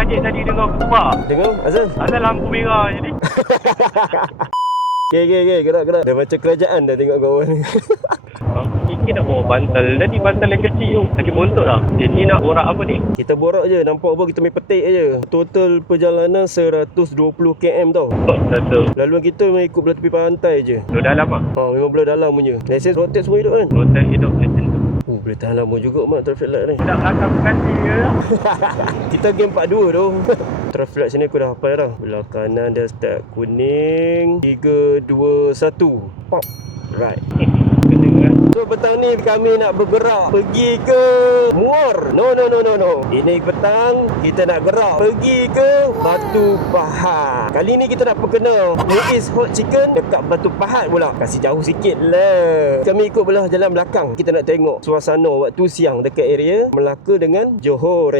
Majid tadi dengar kubah. Dengar Azal? Asal lampu merah je ni. Okay. Gerak. Dah macam kerajaan dah tengok kawan ni. Fikir nak bawa bantal. Tadi bantal yang kecil tu. Lagi bontot lah. Ni nak borak apa ni? Kita borak je, nampak apa kita main petik je. Total perjalanan 120 km tau. Satu. Laluan kita main ikut belah tepi pantai je. Tu dalam lah. Memang belah dalam punya. Lesen road tax semua hidup kan? Rotan hidup macam tu. Boleh tahan lama juga mak traffic light ni. Tak belakang berkati je lah. Kita game 42 tu. Traffic light sini aku dah hafal dah. Belah kanan dah start kuning. 3, 2, 1. Pop. Right. So petang ni kami nak bergerak pergi ke Muar. No. Ini petang kita nak gerak pergi ke Batu Pahat. Kali ni kita nak perkenal Muiz Hot Chicken dekat Batu Pahat pula. Kasih jauh sikit lah. Kami ikut belah jalan belakang. Kita nak tengok suasana waktu siang dekat area Melaka dengan Johor.